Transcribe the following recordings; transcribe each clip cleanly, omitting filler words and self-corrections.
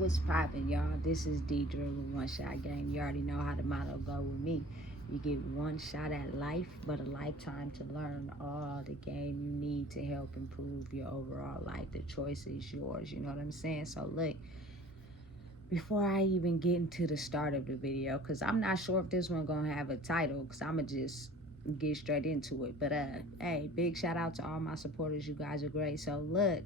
What's poppin', y'all? This is Deidre with One Shot Game. You already know how the motto go with me. You get one shot at life, but a lifetime to learn all the game you need to help improve your overall life. The choice is yours. You know what I'm saying? So look, before I even get into the start of the video, because I'm not sure if this one gonna have a title, because I'm gonna just get straight into it. But hey, big shout out to all my supporters. You guys are great. So look.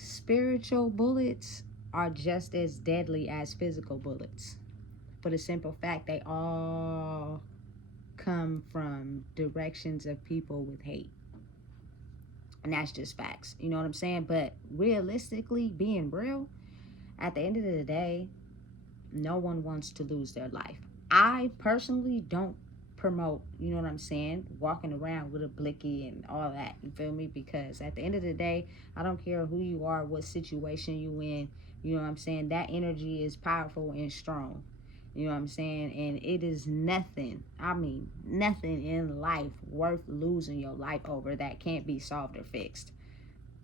Spiritual bullets are just as deadly as physical bullets, for the simple fact they all come from directions of people with hate. And that's just facts. You know what I'm saying? But realistically, being real, at the end of the day, no one wants to lose their life. I personally don't promote, you know what I'm saying, walking around with a blicky and all that, you feel me? Because at the end of the day, I don't care who you are, what situation you in, you know what I'm saying, that energy is powerful and strong, you know what I'm saying? And it is nothing, I mean nothing in life worth losing your life over that can't be solved or fixed,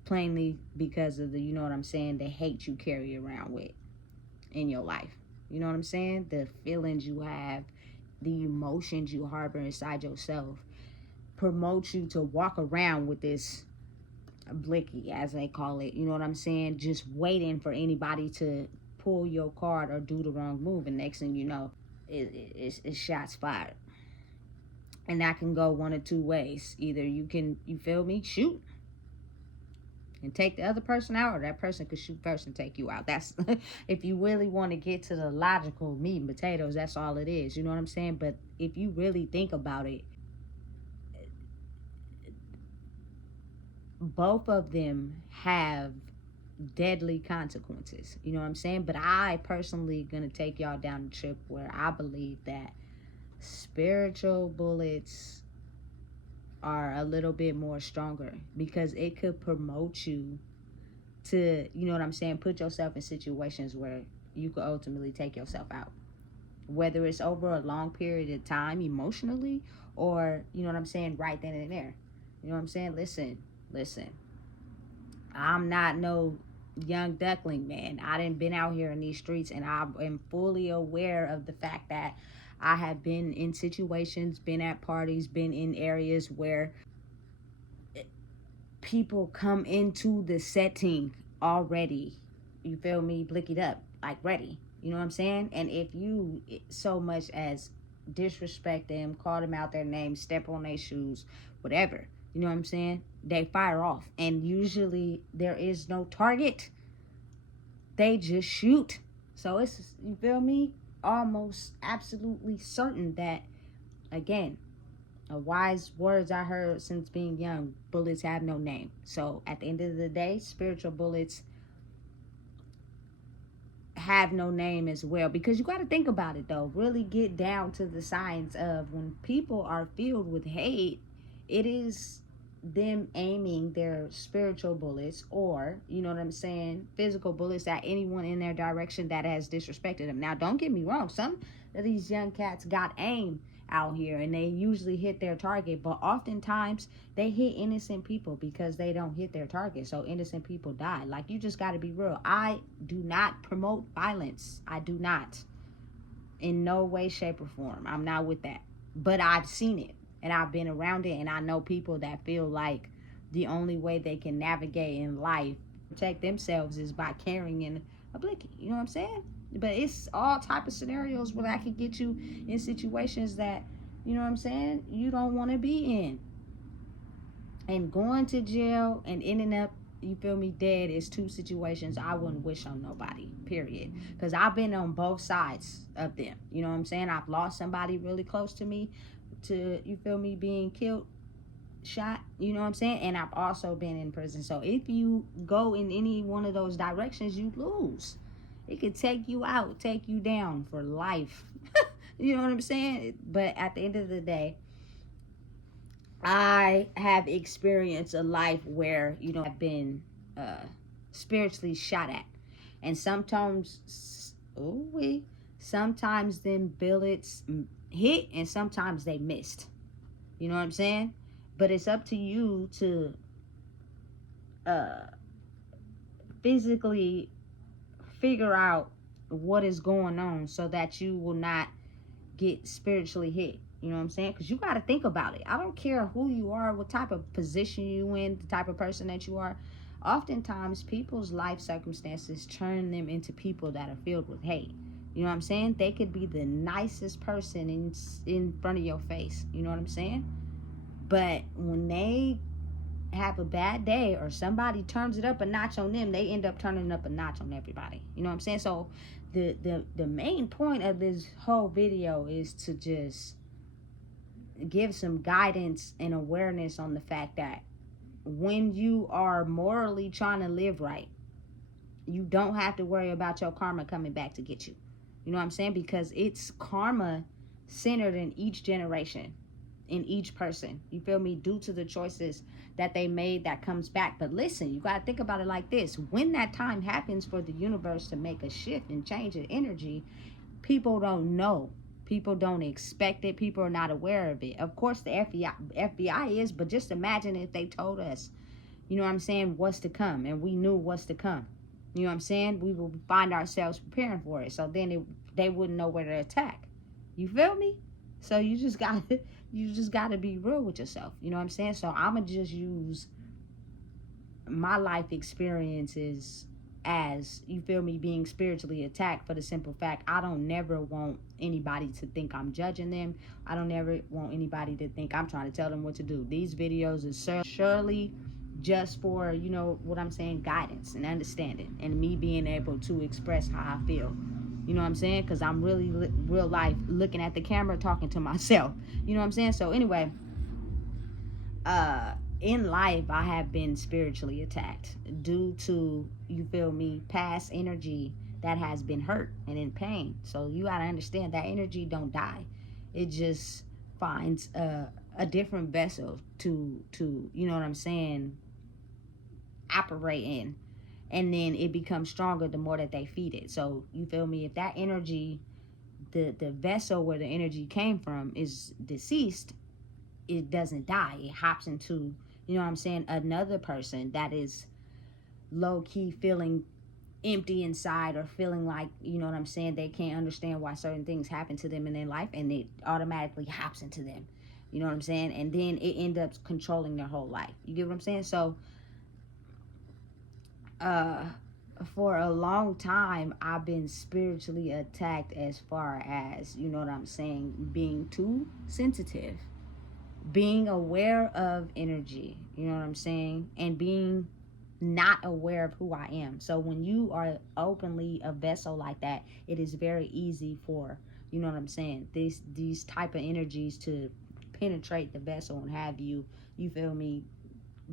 plainly because of the, you know what I'm saying, the hate you carry around with in your life. You know what I'm saying? The feelings you have, the emotions you harbor inside yourself promote you to walk around with this blicky, as they call it. You know what I'm saying? Just waiting for anybody to pull your card or do the wrong move. And next thing you know, it's shots fired. And that can go one of two ways. Either you can, you feel me, shoot and take the other person out, or that person could shoot first and take you out. That's if you really want to get to the logical meat and potatoes, that's all it is. You know what I'm saying? But if you really think about it, both of them have deadly consequences. You know what I'm saying? But I personally gonna take y'all down the trip where I believe that spiritual bullets are a little bit more stronger, because it could promote you to, you know what I'm saying, put yourself in situations where you could ultimately take yourself out, whether it's over a long period of time emotionally, or, you know what I'm saying, right then and there. You know what I'm saying? Listen, I'm not no young duckling, man. I done been out here in these streets, and I am fully aware of the fact that I have been in situations, been at parties, been in areas where people come into the setting already, you feel me, blickied up, like ready. You know what I'm saying? And if you so much as disrespect them, call them out their names, step on their shoes, whatever, you know what I'm saying, they fire off. And usually there is no target. They just shoot. So it's, you feel me, almost absolutely certain that, again, wise words I heard since being young, bullets have no name. So at the end of the day, spiritual bullets have no name as well. Because you got to think about it though, really get down to the science of when people are filled with hate, it is them aiming their spiritual bullets, or, you know what I'm saying, physical bullets at anyone in their direction that has disrespected them. Now don't get me wrong, some of these young cats got aim out here and they usually hit their target, but oftentimes they hit innocent people because they don't hit their target, so innocent people die. Like, you just got to be real. I do not promote violence. I do not, in no way, shape, or form. I'm not with that. But I've seen it and I've been around it, and I know people that feel like the only way they can navigate in life, protect themselves, is by carrying a blicky. You know what I'm saying? But it's all type of scenarios where I could get you in situations that, you know what I'm saying, you don't want to be in. And going to jail and ending up, you feel me, dead is two situations I wouldn't wish on nobody, period. Because I've been on both sides of them. You know what I'm saying? I've lost somebody really close to me to, you feel me, being killed, shot, you know what I'm saying? And I've also been in prison. So if you go in any one of those directions, you lose. It could take you out, take you down for life. You know what I'm saying? But at the end of the day, I have experienced a life where, you know, I've been spiritually shot at. And sometimes, sometimes them bullets hit and sometimes they missed. You know what I'm saying? But it's up to you to physically figure out what is going on so that you will not get spiritually hit. You know what I'm saying? Because you got to think about it. I don't care who you are, what type of position you in, the type of person that you are. Oftentimes, people's life circumstances turn them into people that are filled with hate. You know what I'm saying? They could be the nicest person in front of your face. You know what I'm saying? But when they have a bad day or somebody turns it up a notch on them, they end up turning up a notch on everybody. You know what I'm saying? So the main point of this whole video is to just give some guidance and awareness on the fact that when you are morally trying to live right, you don't have to worry about your karma coming back to get you. You know what I'm saying? Because it's karma centered in each generation, in each person. You feel me? Due to the choices that they made, that comes back. But listen, you got to think about it like this. When that time happens for the universe to make a shift and change in energy, people don't know. People don't expect it. People are not aware of it. Of course, the FBI is, but just imagine if they told us, you know what I'm saying, what's to come, and we knew what's to come. You know what I'm saying? We will find ourselves preparing for it. So then they wouldn't know where to attack. You feel me? So you just gotta be real with yourself. You know what I'm saying? So I'ma just use my life experiences as, you feel me, being spiritually attacked, for the simple fact I don't never want anybody to think I'm judging them. I don't ever want anybody to think I'm trying to tell them what to do. These videos are surely just for, you know what I'm saying, guidance and understanding, and me being able to express how I feel. You know what I'm saying? Because I'm really real life looking at the camera talking to myself. You know what I'm saying? So anyway, in life I have been spiritually attacked due to, you feel me, past energy that has been hurt and in pain. So you got to understand that energy don't die. It just finds a different vessel to you know what I'm saying, operate in, and then it becomes stronger the more that they feed it. So you feel me, if that energy, the vessel where the energy came from is deceased, it doesn't die. It hops into, you know what I'm saying, another person that is low-key feeling empty inside, or feeling like, you know what I'm saying, they can't understand why certain things happen to them in their life, and it automatically hops into them. You know what I'm saying? And then it ends up controlling their whole life. You get what I'm saying? So for a long time I've been spiritually attacked, as far as, you know what I'm saying, being too sensitive, being aware of energy, you know what I'm saying, and being not aware of who I am. So when you are openly a vessel like that, it is very easy for, you know what I'm saying, these type of energies to penetrate the vessel and have you, you feel me,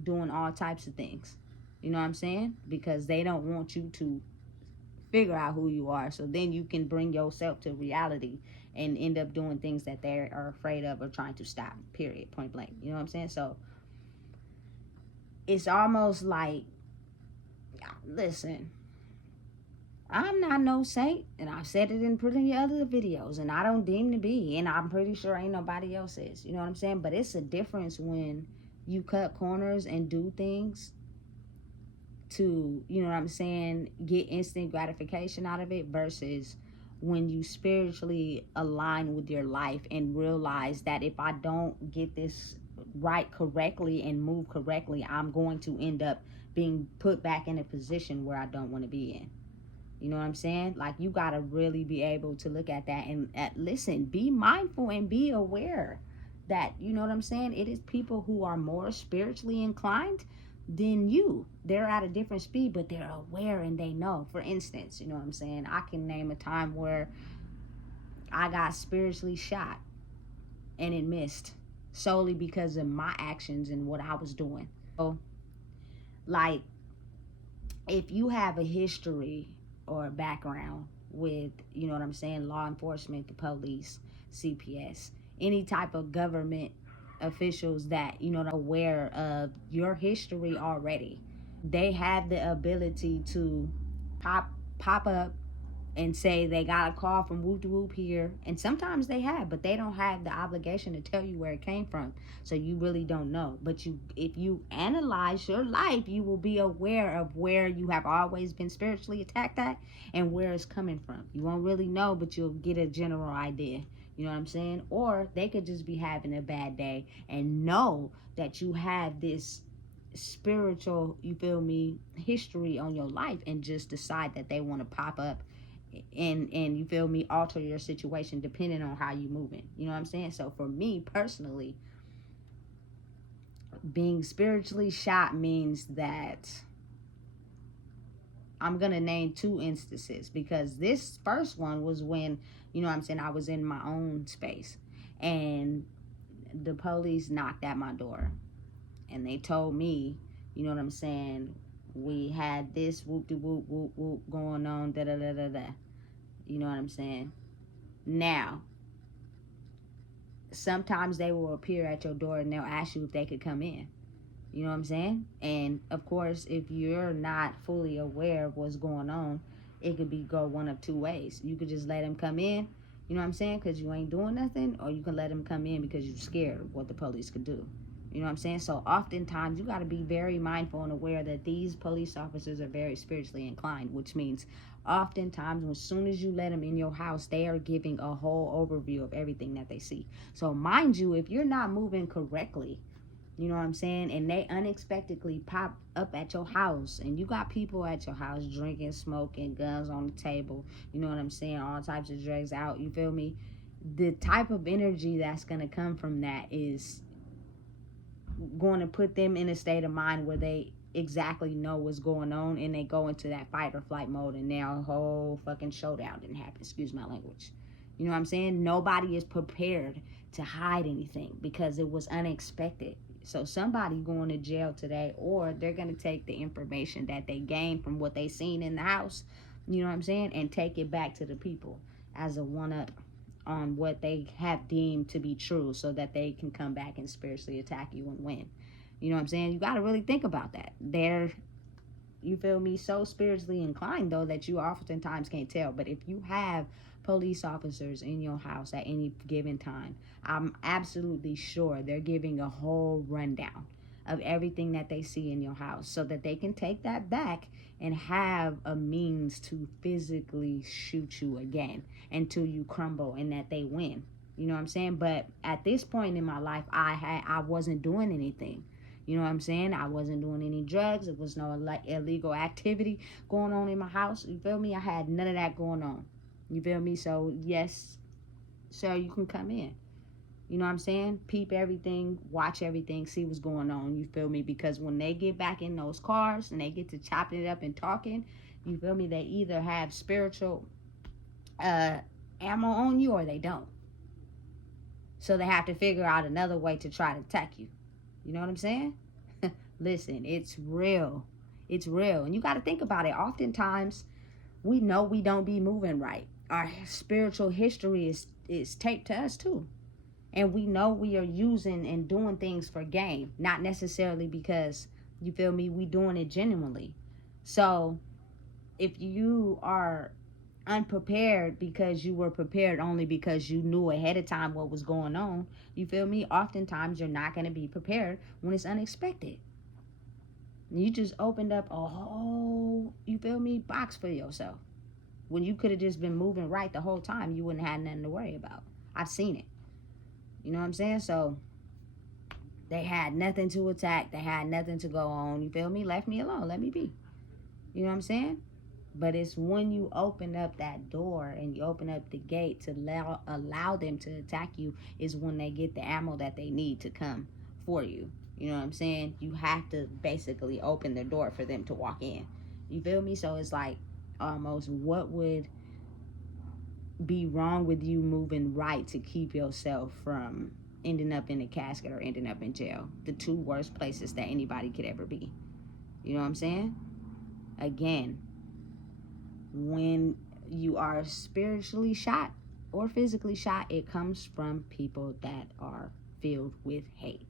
doing all types of things. You know what I'm saying? Because they don't want you to figure out who you are, so then you can bring yourself to reality and end up doing things that they are afraid of or trying to stop, period, point blank. You know what I'm saying? So it's almost like, listen, I'm not no saint, and I've said it in plenty of other videos, and I don't deem to be, and I'm pretty sure ain't nobody else is. You know what I'm saying? But it's a difference when you cut corners and do things to, you know what I'm saying, get instant gratification out of it, versus when you spiritually align with your life and realize that if I don't get this right correctly and move correctly, I'm going to end up being put back in a position where I don't want to be in. You know what I'm saying? Like, you got to really be able to look at that and listen, be mindful and be aware that, you know what I'm saying, it is people who are more spiritually inclined than you. They're at a different speed, but they're aware and they know. For instance, you know what I'm saying, I can name a time where I got spiritually shot and it missed, solely because of my actions and what I was doing. So, like, if you have a history or a background with, you know what I'm saying, law enforcement, the police, CPS, any type of government officials that, you know, are aware of your history already, they have the ability to pop up and say they got a call from whoop de whoop here, and sometimes they have, but they don't have the obligation to tell you where it came from, so you really don't know. But you, if you analyze your life, you will be aware of where you have always been spiritually attacked at and where it's coming from. You won't really know, but you'll get a general idea. You know what I'm saying? Or they could just be having a bad day and know that you have this spiritual, you feel me, history on your life, and just decide that they want to pop up and you feel me, alter your situation depending on how you moving. You know what I'm saying? So for me personally, being spiritually shot means that I'm gonna name two instances, because this first one was when, you know what I'm saying, I was in my own space and the police knocked at my door and they told me, you know what I'm saying, we had this whoop de whoop whoop whoop going on, da da da da da. You know what I'm saying? Now, sometimes they will appear at your door and they'll ask you if they could come in. You know what I'm saying? And of course, if you're not fully aware of what's going on, it could be go one of two ways. You could just let them come in, you know what I'm saying, because you ain't doing nothing, or you can let them come in because you're scared of what the police could do. You know what I'm saying? So oftentimes you got to be very mindful and aware that these police officers are very spiritually inclined, which means oftentimes as soon as you let them in your house, they are giving a whole overview of everything that they see. So mind you, if you're not moving correctly, you know what I'm saying, and they unexpectedly pop up at your house and you got people at your house drinking, smoking, guns on the table, you know what I'm saying, all types of drugs out, you feel me, the type of energy that's going to come from that is going to put them in a state of mind where they exactly know what's going on, and they go into that fight or flight mode, and now a whole fucking showdown didn't happen, excuse my language. You know what I'm saying? Nobody is prepared to hide anything because it was unexpected. So somebody going to jail today, or they're going to take the information that they gained from what they seen in the house, you know what I'm saying, and take it back to the people as a one-up on what they have deemed to be true, so that they can come back and spiritually attack you and win. You know what I'm saying? You got to really think about that. They're, you feel me, so spiritually inclined though that you oftentimes can't tell. But if you have police officers in your house at any given time, I'm absolutely sure they're giving a whole rundown of everything that they see in your house, so that they can take that back and have a means to physically shoot you again until you crumble and that they win. You know what I'm saying? But at this point in my life, I wasn't doing anything. You know what I'm saying? I wasn't doing any drugs. There was no illegal activity going on in my house. You feel me? I had none of that going on. You feel me? So yes, sir, you can come in. You know what I'm saying? Peep everything, watch everything, see what's going on. You feel me? Because when they get back in those cars and they get to chopping it up and talking, you feel me? They either have spiritual ammo on you or they don't. So they have to figure out another way to try to attack you. You know what I'm saying? Listen, it's real. It's real. And you got to think about it. Oftentimes, we know we don't be moving right. Our spiritual history is taped to us too. And we know we are using and doing things for gain, not necessarily because, you feel me, we doing it genuinely. So if you are unprepared because you were prepared only because you knew ahead of time what was going on, you feel me, oftentimes you're not going to be prepared when it's unexpected. You just opened up a whole, you feel me, box for yourself. When you could have just been moving right the whole time, you wouldn't have nothing to worry about. I've seen it. You know what I'm saying? So they had nothing to attack. They had nothing to go on. You feel me? Left me alone. Let me be. You know what I'm saying? But it's when you open up that door and you open up the gate to allow them to attack you, is when they get the ammo that they need to come for you. You know what I'm saying? You have to basically open the door for them to walk in. You feel me? So it's like almost, what would be wrong with you moving right to keep yourself from ending up in a casket or ending up in jail? The two worst places that anybody could ever be. You know what I'm saying? Again, when you are spiritually shot or physically shot, it comes from people that are filled with hate.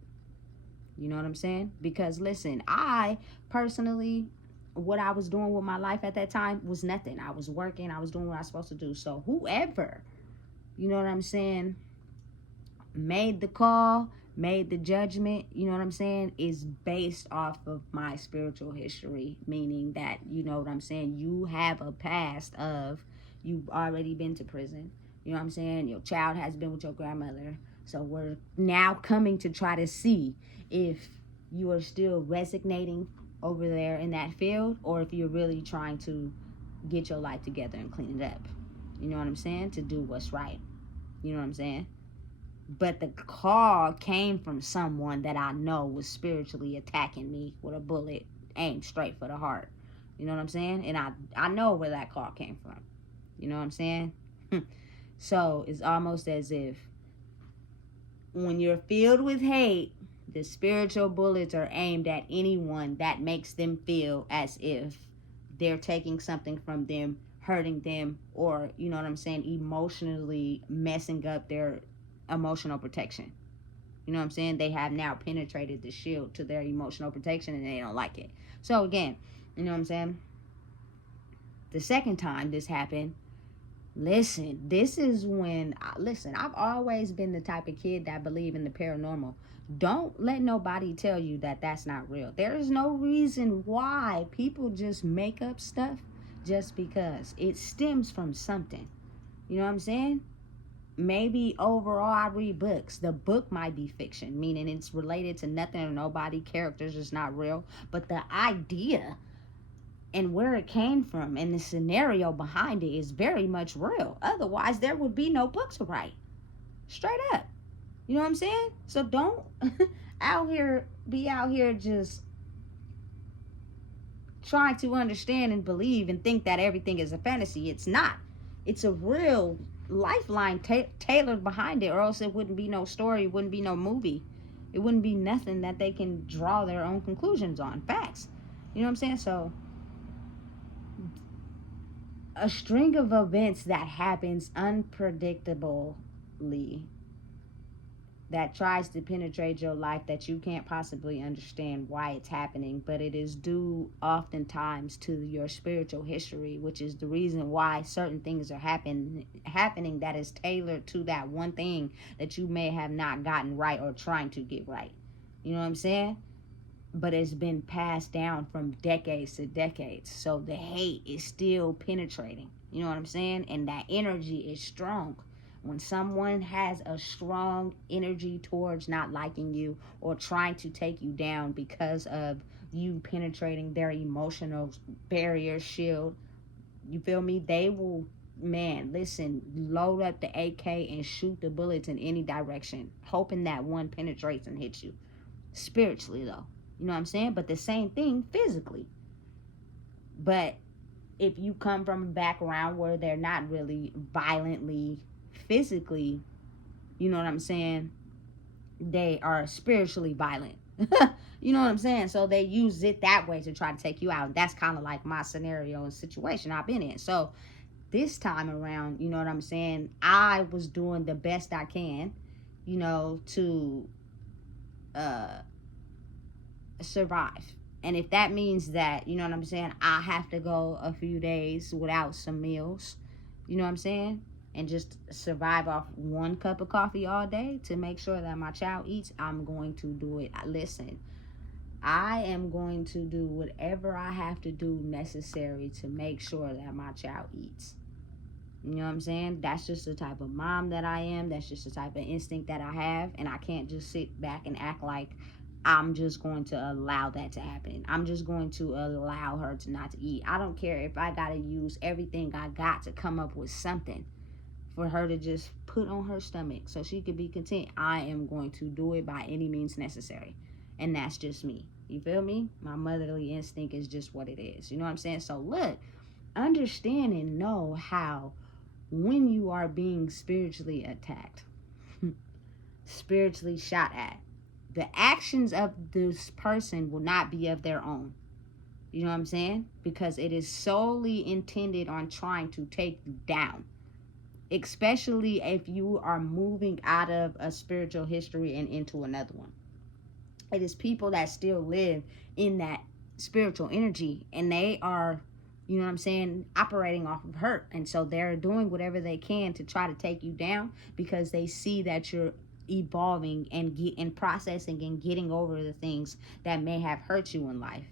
You know what I'm saying? Because listen, I personally, what I was doing with my life at that time was nothing. I was working, I was doing what I was supposed to do. So whoever, you know what I'm saying, made the call, made the judgment, you know what I'm saying, is based off of my spiritual history, meaning that, you know what I'm saying, you have a past of, you've already been to prison, you know what I'm saying, your child has been with your grandmother. So we're now coming to try to see if you are still resonating over there in that field, or if you're really trying to get your life together and clean it up, you know what I'm saying, to do what's right, you know what I'm saying. But the call came from someone that I know was spiritually attacking me with a bullet aimed straight for the heart. You know what I'm saying? And I know where that call came from. You know what I'm saying? So it's almost as if when you're filled with hate, the spiritual bullets are aimed at anyone that makes them feel as if they're taking something from them, hurting them, or, you know what I'm saying, emotionally messing up their emotional protection. You know what I'm saying? They have now penetrated the shield to their emotional protection and they don't like it. So again, you know what I'm saying? The second time this happened, listen, this is when, listen, I've always been the type of kid that believe in the paranormal. Don't let nobody tell you that that's not real. There is no reason why people just make up stuff just because. It stems from something. You know what I'm saying? Maybe overall I read books. The book might be fiction, meaning it's related to nothing or nobody. Characters is not real. But the idea and where it came from and the scenario behind it is very much real. Otherwise, there would be no book to write. Straight up. You know what I'm saying? So don't be out here just trying to understand and believe and think that everything is a fantasy. It's not. It's a real lifeline tailored behind it, or else it wouldn't be no story, it wouldn't be no movie, it wouldn't be nothing that they can draw their own conclusions on. Facts. You know what I'm saying? So a string of events that happens unpredictably, that tries to penetrate your life, that you can't possibly understand why it's happening, but it is due oftentimes to your spiritual history, which is the reason why certain things are happening that is tailored to that one thing that you may have not gotten right or trying to get right. You know what I'm saying? But it's been passed down from decades to decades. So the hate is still penetrating. You know what I'm saying? And that energy is strong. When someone has a strong energy towards not liking you or trying to take you down because of you penetrating their emotional barrier shield, you feel me? They will, man, listen, load up the AK and shoot the bullets in any direction, hoping that one penetrates and hits you. Spiritually, though. You know what I'm saying? But the same thing physically. But if you come from a background where they're not really violently physically, you know what I'm saying, they are spiritually violent. You know what I'm saying? So they use it that way to try to take you out. That's kind of like my scenario and situation I've been in. So this time around, you know what I'm saying, I was doing the best I can, you know, to survive. And if that means that, you know what I'm saying, I have to go a few days without some meals, you know what I'm saying, and just survive off one cup of coffee all day to make sure that my child eats, I'm going to do it. Listen, I am going to do whatever I have to do necessary to make sure that my child eats. You know what I'm saying? That's just the type of mom that I am. That's just the type of instinct that I have. And I can't just sit back and act like I'm just going to allow that to happen. I'm just going to allow her to not to eat. I don't care if I got to use everything I got to come up with something for her to just put on her stomach so she could be content. I am going to do it by any means necessary. And that's just me. You feel me? My motherly instinct is just what it is. You know what I'm saying? So look, understand and know how when you are being spiritually attacked, spiritually shot at, the actions of this person will not be of their own. You know what I'm saying? Because it is solely intended on trying to take you down. Especially if you are moving out of a spiritual history and into another one. It is people that still live in that spiritual energy, and they are, you know what I'm saying, operating off of hurt. And so they're doing whatever they can to try to take you down, because they see that you're evolving and processing and getting over the things that may have hurt you in life,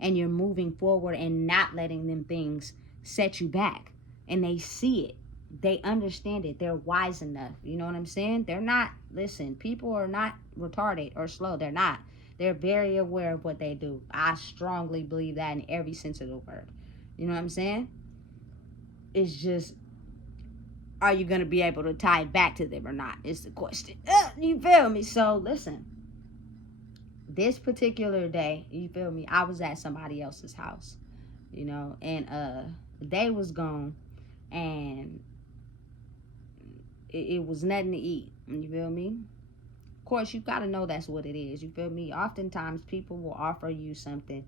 and you're moving forward and not letting them things set you back. And they see it, they understand it, they're wise enough, you know what I'm saying? They're not, listen, people are not retarded or slow. They're not. They're very aware of what they do. I strongly believe that in every sense of the word. You know what I'm saying? It's just, are you going to be able to tie it back to them or not is the question. You feel me? So listen, this particular day, you feel me, I was at somebody else's house, you know, and they was gone, and it was nothing to eat. You feel me? Of course, you got to know that's what it is. You feel me? Oftentimes, people will offer you something,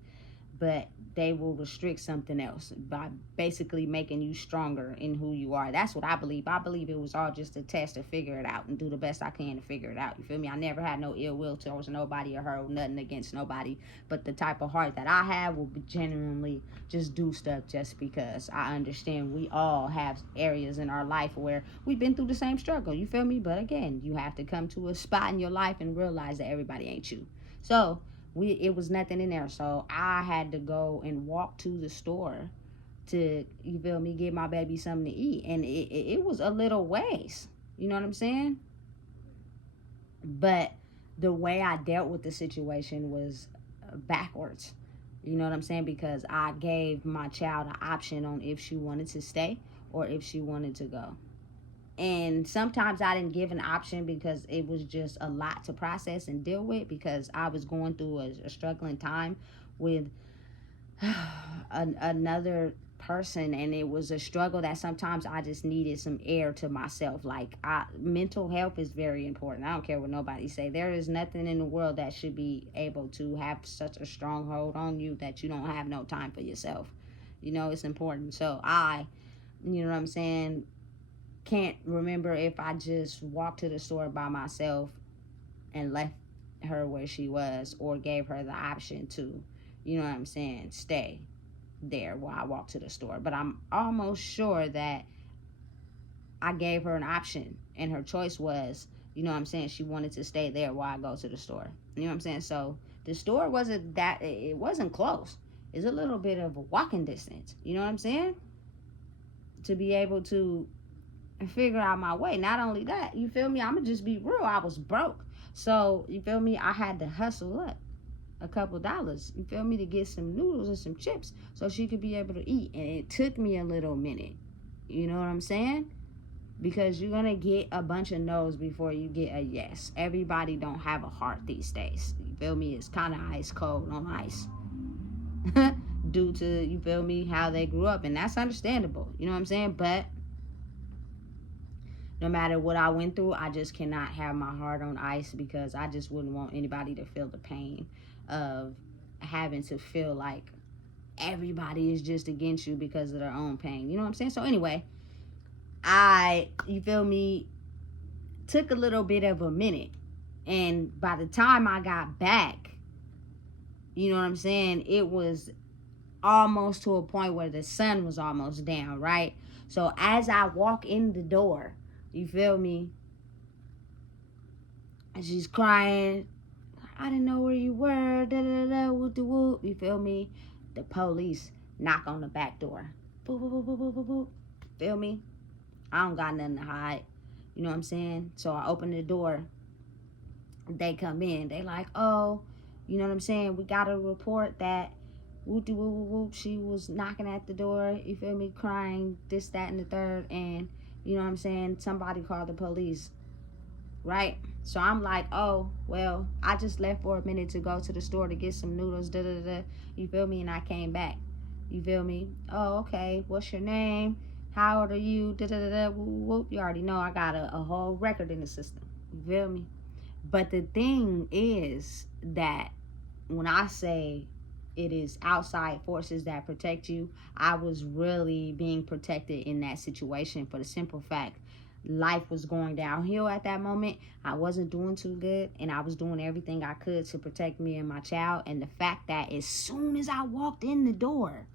but they will restrict something else by basically making you stronger in who you are. That's what I believe. I believe it was all just a test to figure it out and do the best I can to figure it out. You feel me? I never had no ill will towards nobody or heard nothing against nobody. But the type of heart that I have will genuinely just do stuff just because I understand we all have areas in our life where we've been through the same struggle. You feel me? But again, you have to come to a spot in your life and realize that everybody ain't you. So it was nothing in there, so I had to go and walk to the store to, you feel me, give my baby something to eat. And it was a little ways, you know what I'm saying? But the way I dealt with the situation was backwards, you know what I'm saying? Because I gave my child an option on if she wanted to stay or if she wanted to go. And sometimes I didn't give an option because it was just a lot to process and deal with, because I was going through a struggling time with another person, and it was a struggle that sometimes I just needed some air to myself. Like, mental health is very important. I don't care what nobody say. There is nothing in the world that should be able to have such a stronghold on you that you don't have no time for yourself. You know, it's important. So you know what I'm saying, can't remember if I just walked to the store by myself and left her where she was, or gave her the option to, you know what I'm saying, stay there while I walked to the store. But I'm almost sure that I gave her an option, and her choice was, you know what I'm saying, she wanted to stay there while I go to the store. You know what I'm saying? So the store wasn't that, it wasn't close. It's a little bit of a walking distance. You know what I'm saying? To be able to and figure out my way. Not only that, you feel me, I'm gonna just be real, I was broke. So, you feel me, I had to hustle up a couple dollars, you feel me, to get some noodles and some chips so she could be able to eat. And it took me a little minute, you know what I'm saying? Because you're gonna get a bunch of no's before you get a yes. Everybody don't have a heart these days, you feel me? It's kind of ice cold on ice due to, you feel me, how they grew up. And that's understandable, you know what I'm saying? But no matter what I went through, I just cannot have my heart on ice, because I just wouldn't want anybody to feel the pain of having to feel like everybody is just against you because of their own pain. You know what I'm saying? So anyway, you feel me, took a little bit of a minute. And by the time I got back, you know what I'm saying, it was almost to a point where the sun was almost down, right? So as I walk in the door, you feel me, and she's crying, I didn't know where you were, da da da, whoop de whoop, you feel me? The police knock on the back door, boop boop boop boop boop boop boop, feel me? I don't got nothing to hide, you know what I'm saying? So I open the door, they come in, they like, oh, you know what I'm saying, we got a report that whoop de whoop whoop whoop, she was knocking at the door, you feel me, crying, this, that, and the third, and you know what I'm saying, somebody called the police, right? So I'm like, oh, well, I just left for a minute to go to the store to get some noodles, da da da, you feel me, and I came back, you feel me? Oh, okay, what's your name? How old are you? Da da da da, whoop whoop. You already know I got a whole record in the system, you feel me? But the thing is that when I say it is outside forces that protect you, I was really being protected in that situation, for the simple fact life was going downhill at that moment. I wasn't doing too good, and I was doing everything I could to protect me and my child. And the fact that as soon as I walked in the door,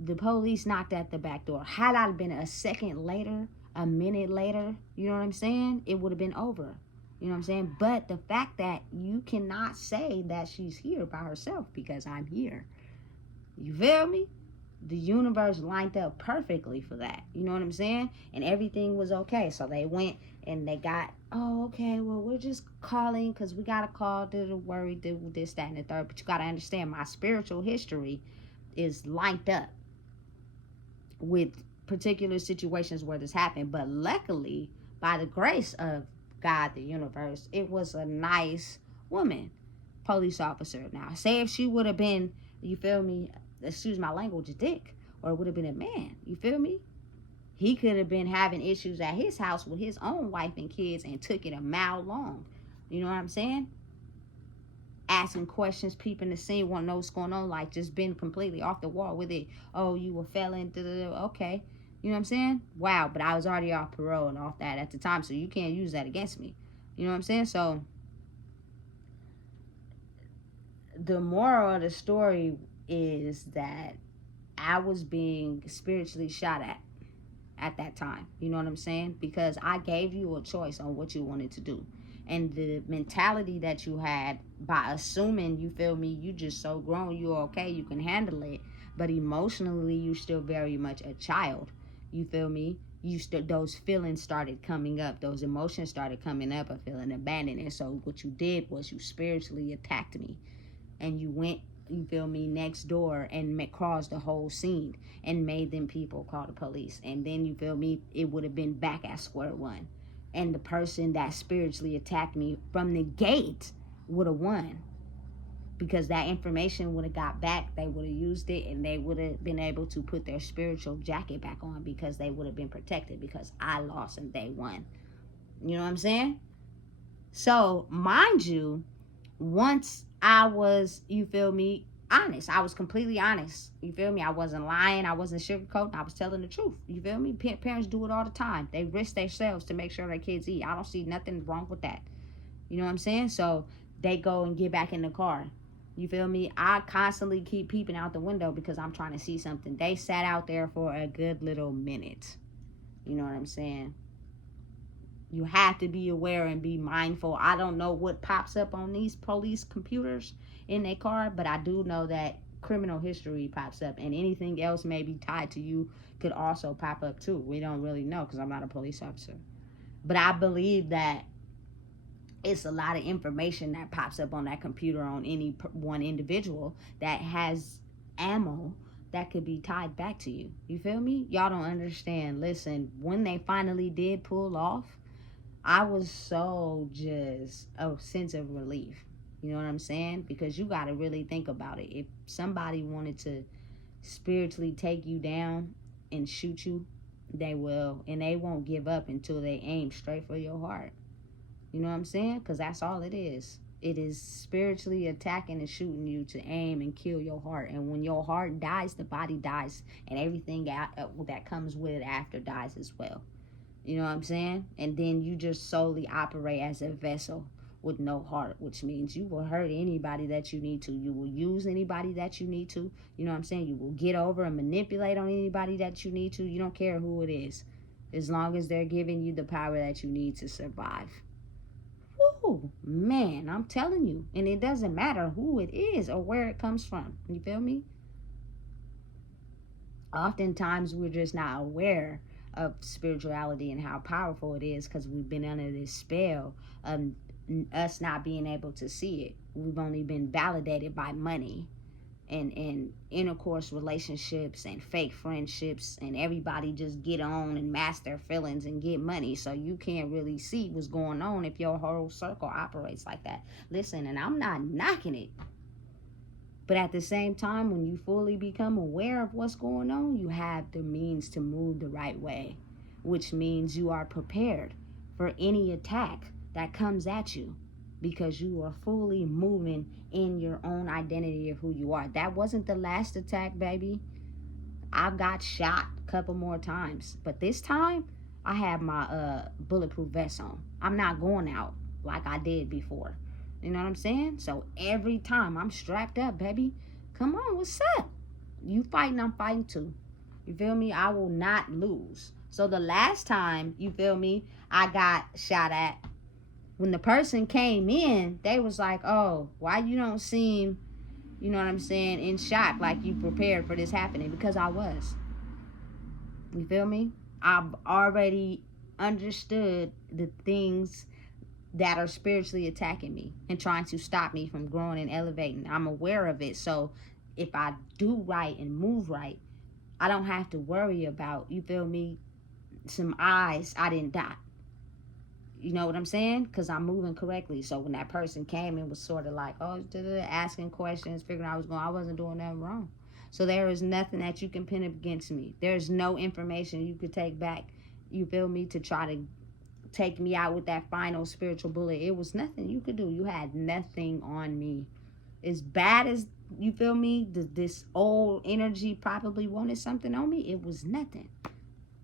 the police knocked at the back door. Had I been a second later, a minute later, you know what I'm saying, it would have been over. You know what I'm saying? But the fact that you cannot say that she's here by herself because I'm here. You feel me? The universe lined up perfectly for that. You know what I'm saying? And everything was okay. So they went and they got, oh, okay, well, we're just calling because we got a call, worry, this, that, and the third. But you got to understand, my spiritual history is lined up with particular situations where this happened. But luckily, by the grace of God, the universe, it was a nice woman, police officer. Now, say if she would have been, you feel me, excuse my language, a dick, or it would have been a man, you feel me? He could have been having issues at his house with his own wife and kids and took it a mile long. You know what I'm saying? Asking questions, peeping the scene, want to know what's going on, like just been completely off the wall with it. Oh, you were felon, okay. You know what I'm saying? Wow, but I was already off parole and off that at the time, so you can't use that against me. You know what I'm saying? So the moral of the story is that I was being spiritually shot at that time. You know what I'm saying? Because I gave you a choice on what you wanted to do. And the mentality that you had by assuming, you feel me, you just so grown, you're okay, you can handle it. But emotionally, you're still very much a child. You feel me? Those feelings started coming up. Those emotions started coming up of feeling abandoned. And so what you did was you spiritually attacked me. And you went, you feel me, next door and caused the whole scene and made them people call the police. And then, you feel me, it would have been back at square one. And the person that spiritually attacked me from the gate would have won. Because that information would have got back, they would have used it, and they would have been able to put their spiritual jacket back on because they would have been protected because I lost and they won. You know what I'm saying? So, mind you, once I was, you feel me, honest. I was completely honest. You feel me? I wasn't lying. I wasn't sugarcoating. I was telling the truth. You feel me? Parents do it all the time. They risk themselves to make sure their kids eat. I don't see nothing wrong with that. You know what I'm saying? So they go and get back in the car. You feel me? I constantly keep peeping out the window because I'm trying to see something. They sat out there for a good little minute. You know what I'm saying? You have to be aware and be mindful. I don't know what pops up on these police computers in their car, but I do know that criminal history pops up, and anything else maybe tied to you could also pop up too. We don't really know because I'm not a police officer. But I believe that it's a lot of information that pops up on that computer on any one individual that has ammo that could be tied back to you. You feel me? Y'all don't understand. Listen, when they finally did pull off, I was so just a sense of relief. You know what I'm saying? Because you got to really think about it. If somebody wanted to spiritually take you down and shoot you, they will. And they won't give up until they aim straight for your heart. You know what I'm saying? Because that's all it is. It is spiritually attacking and shooting you to aim and kill your heart. And when your heart dies, the body dies. And everything that comes with it after dies as well. You know what I'm saying? And then you just solely operate as a vessel with no heart, which means you will hurt anybody that you need to. You will use anybody that you need to. You know what I'm saying? You will get over and manipulate on anybody that you need to. You don't care who it is, as long as they're giving you the power that you need to survive. Woo, man, I'm telling you. And it doesn't matter who it is or where it comes from. You feel me? Oftentimes we're just not aware of spirituality and how powerful it is because we've been under this spell of us not being able to see it. We've only been validated by money and intercourse relationships and fake friendships, and everybody just get on and mask their feelings and get money. So you can't really see what's going on if your whole circle operates like that. Listen, and I'm not knocking it, but at the same time, when you fully become aware of what's going on, you have the means to move the right way, which means you are prepared for any attack that comes at you because you are fully moving in your own identity of who you are. That wasn't the last attack, baby. I got shot a couple more times, but this time I have my bulletproof vest on. I'm not going out like I did before. You know what I'm saying? So every time I'm strapped up, baby. Come on, what's up? You fighting, I'm fighting too. You feel me? I will not lose. So the last time, you feel me, I got shot at, when the person came in, they was like, oh, why you don't seem, you know what I'm saying, in shock, like you prepared for this happening? Because I was. You feel me? I've already understood the things that are spiritually attacking me and trying to stop me from growing and elevating. I'm aware of it. So if I do right and move right, I don't have to worry about, you feel me, some eyes I didn't dot. You know what I'm saying? Because I'm moving correctly. So when that person came and was sort of like, oh, asking questions, figuring I wasn't doing nothing wrong. So there is nothing that you can pin against me. There's no information you could take back, you feel me, to try to take me out with that final spiritual bullet. It was nothing you could do. You had nothing on me. As bad as, you feel me, this old energy probably wanted something on me, it was nothing.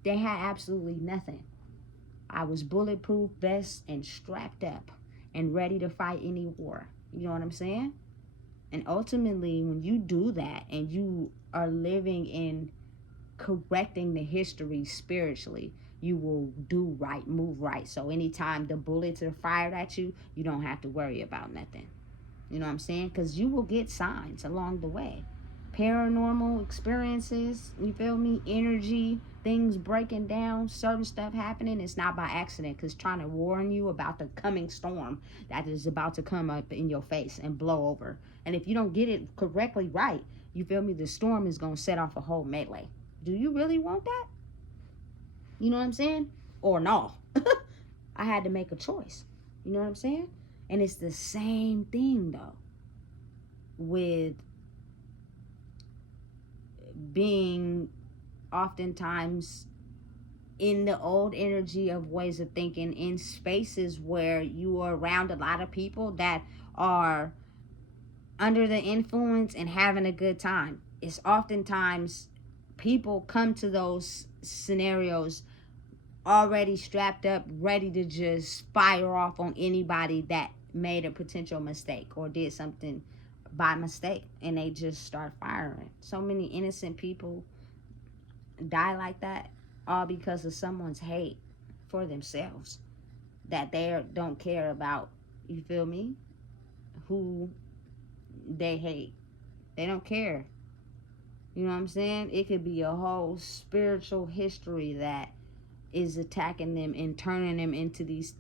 They had absolutely nothing. I was bulletproof vest and strapped up and ready to fight any war. You know what I'm saying? And ultimately, when you do that and you are living in correcting the history spiritually, you will do right, move right. So anytime the bullets are fired at you, you don't have to worry about nothing. You know what I'm saying? Because you will get signs along the way. Paranormal experiences, you feel me? Energy, things breaking down, certain stuff happening. It's not by accident, because trying to warn you about the coming storm that is about to come up in your face and blow over. And if you don't get it correctly right, you feel me? The storm is going to set off a whole melee. Do you really want that? You know what I'm saying? Or no? I had to make a choice. You know what I'm saying? And it's the same thing, though, with being oftentimes in the old energy of ways of thinking, in spaces where you are around a lot of people that are under the influence and having a good time. It's oftentimes people come to those scenarios already strapped up, ready to just fire off on anybody that made a potential mistake or did something by mistake, and they just start firing. So many innocent people die like that, all because of someone's hate for themselves, that they don't care about, you feel me, who they hate. They don't care. You know what I'm saying? It could be a whole spiritual history that is attacking them and turning them into these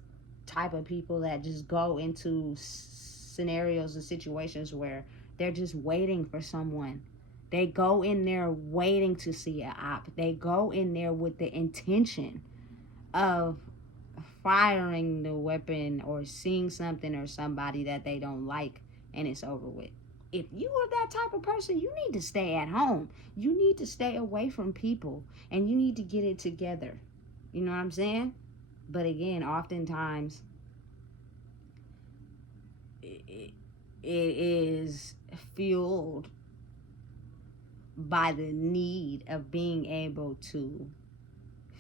type of people that just go into scenarios and situations where they're just waiting for someone. They go in there waiting to see a op. They go in there with the intention of firing the weapon or seeing something or somebody that they don't like, and it's over with. If you are that type of person, you need to stay at home. You need to stay away from people, and you need to get it together. You know what I'm saying? But again, oftentimes it is fueled by the need of being able to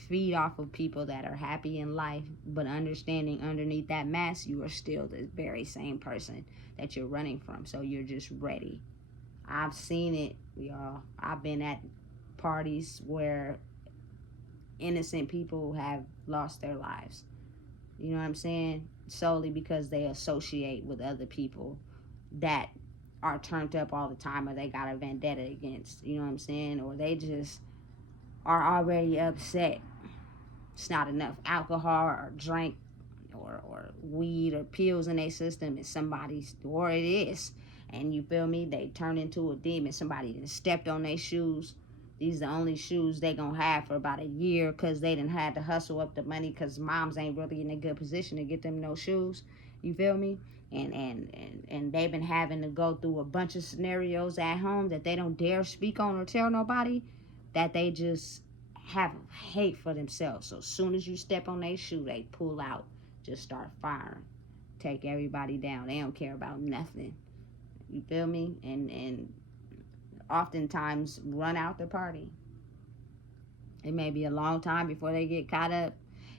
feed off of people that are happy in life, but understanding underneath that mask, you are still the very same person that you're running from. So you're just ready. I've seen it, y'all. I've been at parties where innocent people have lost their lives. You know what I'm saying? Solely because they associate with other people that are turned up all the time, or they got a vendetta against, you know what I'm saying? Or they just are already upset. It's not enough alcohol or drink or weed or pills in their system. It's somebody's, or it is. And you feel me? They turn into a demon. Somebody that stepped on their shoes. These are the only shoes they gonna have for about a year, because they done had to hustle up the money, because moms ain't really in a good position to get them no shoes. You feel me? And they've been having to go through a bunch of scenarios at home that they don't dare speak on or tell nobody, that they just have hate for themselves. So as soon as you step on their shoe, they pull out, just start firing, take everybody down. They don't care about nothing. You feel me? And oftentimes run out the party. It may be a long time before they get caught up,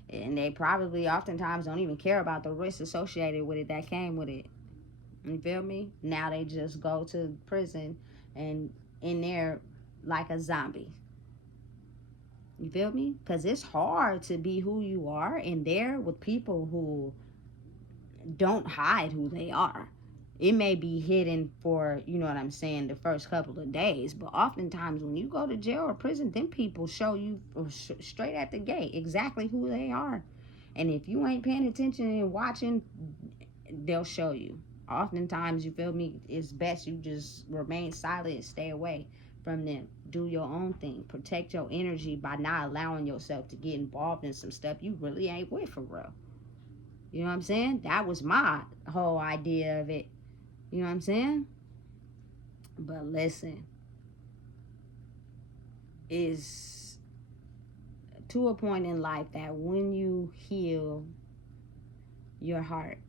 And they probably oftentimes don't even care about the risks associated with it that came with it. You feel me? Now they just go to prison and in there like a zombie. You feel me? Because it's hard to be who you are in there with people who don't hide who they are. It may be hidden for, you know what I'm saying, the first couple of days, but oftentimes when you go to jail or prison, them people show you straight at the gate exactly who they are. And if you ain't paying attention and watching, they'll show you. Oftentimes, you feel me, it's best you just remain silent and stay away from them. Do your own thing. Protect your energy by not allowing yourself to get involved in some stuff you really ain't with for real. You know what I'm saying? That was my whole idea of it. You know what I'm saying? But listen, is to a point in life that when you heal your heart,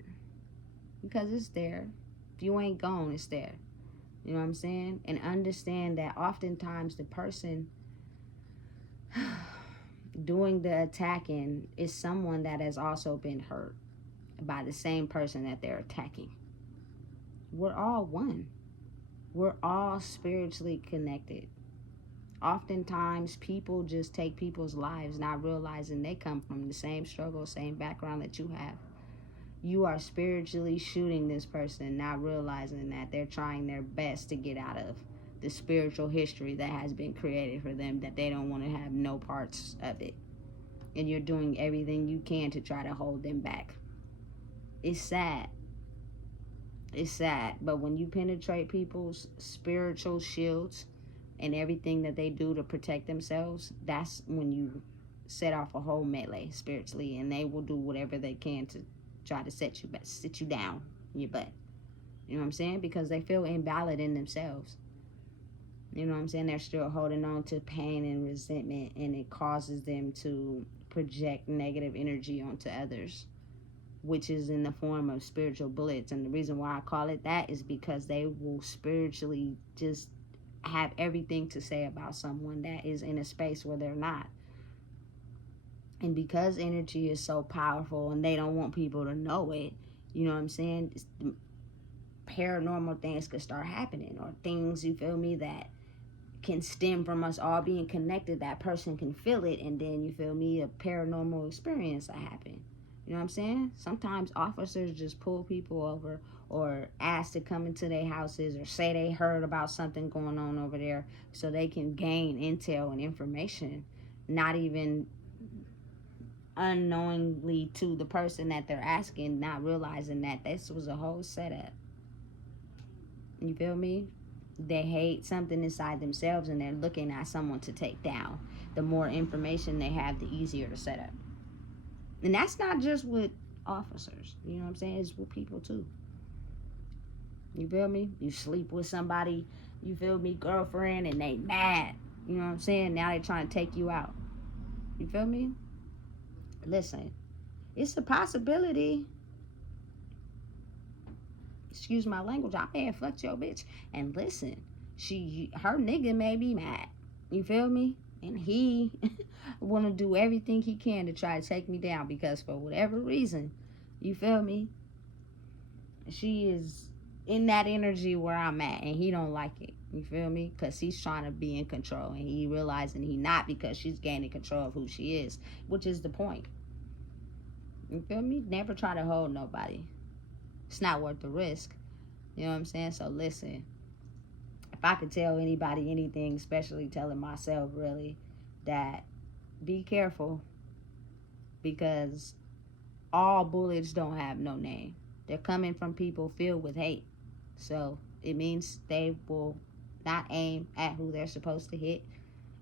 because it's there, if you ain't gone, it's there. You know what I'm saying? And understand that oftentimes the person doing the attacking is someone that has also been hurt by the same person that they're attacking. We're all one. We're all spiritually connected. Oftentimes people just take people's lives not realizing they come from the same struggle, same background that you have. You are spiritually shooting this person, not realizing that they're trying their best to get out of the spiritual history that has been created for them, that they don't want to have no parts of it. And you're doing everything you can to try to hold them back. It's sad. It's sad. But when you penetrate people's spiritual shields and everything that they do to protect themselves, that's when you set off a whole melee spiritually, and they will do whatever they can to try to sit you down in your butt. You know what I'm saying? Because they feel invalid in themselves. You know what I'm saying? They're still holding on to pain and resentment, and it causes them to project negative energy onto others, which is in the form of spiritual bullets. And the reason why I call it that is because they will spiritually just have everything to say about someone that is in a space where they're not. And because energy is so powerful and they don't want people to know it, you know what I'm saying, paranormal things could start happening, or things, you feel me, that can stem from us all being connected. That person can feel it, and then, you feel me, a paranormal experience that happen. You know what I'm saying? Sometimes officers just pull people over or ask to come into their houses, or say they heard about something going on over there so they can gain intel and information, not even unknowingly to the person that they're asking, not realizing that this was a whole setup. You feel me? They hate something inside themselves, and they're looking at someone to take down. The more information they have, the easier to set up. And that's not just with officers. You know what I'm saying? It's with people too. You feel me? You sleep with somebody, you feel me, girlfriend, and they mad. You know what I'm saying? Now they trying to take you out. You feel me? Listen, it's a possibility. Excuse my language. I may have fucked your bitch. And listen, her nigga may be mad. You feel me? And he want to do everything he can to try to take me down, because for whatever reason, you feel me, she is in that energy where I'm at, and he don't like it. You feel me? Because he's trying to be in control, and he realizing he not, because she's gaining control of who she is, which is the point. You feel me? Never try to hold nobody. It's not worth the risk. You know what I'm saying? So listen, if I could tell anybody anything, especially telling myself, really, that be careful, because all bullets don't have no name. They're coming from people filled with hate. So it means they will not aim at who they're supposed to hit,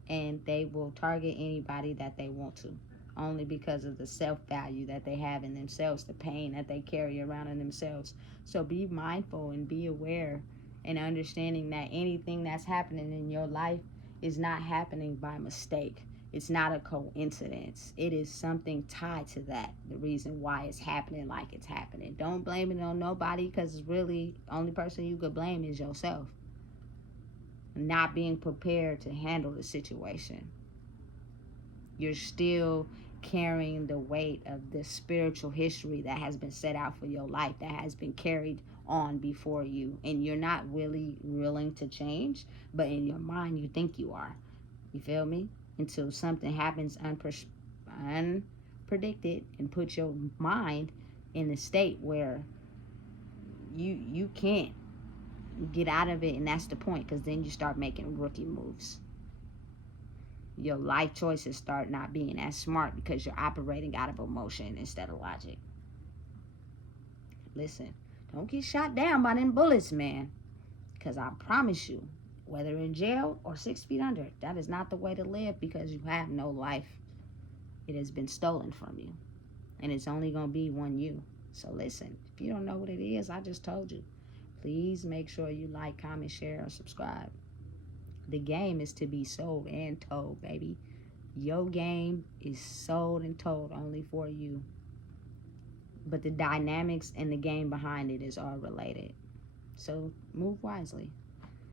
and they will target anybody that they want to, only because of the self-value that they have in themselves, the pain that they carry around in themselves. So be mindful and be aware, and understanding that anything that's happening in your life is not happening by mistake. It's not a coincidence. It is something tied to that, the reason why it's happening like it's happening. Don't blame it on nobody, because really the only person you could blame is yourself. Not being prepared to handle the situation. You're still carrying the weight of the spiritual history that has been set out for your life, that has been carried on before you, and you're not really willing to change, but in your mind you think you are. You feel me? Until something happens unpredicted and puts your mind in a state where you can't get out of it, and that's the point, because then you start making rookie moves. Your life choices start not being as smart because you're operating out of emotion instead of logic. Listen, don't get shot down by them bullets, man, because I promise you, whether in jail or 6 feet under, that is not the way to live, because you have no life. It has been stolen from you, and it's only going to be one you. So listen, if you don't know what it is, I just told you. Please make sure you like, comment, share, or subscribe. The game is to be sold and told, baby. Your game is sold and told only for you. But the dynamics and the game behind it is all related. So move wisely.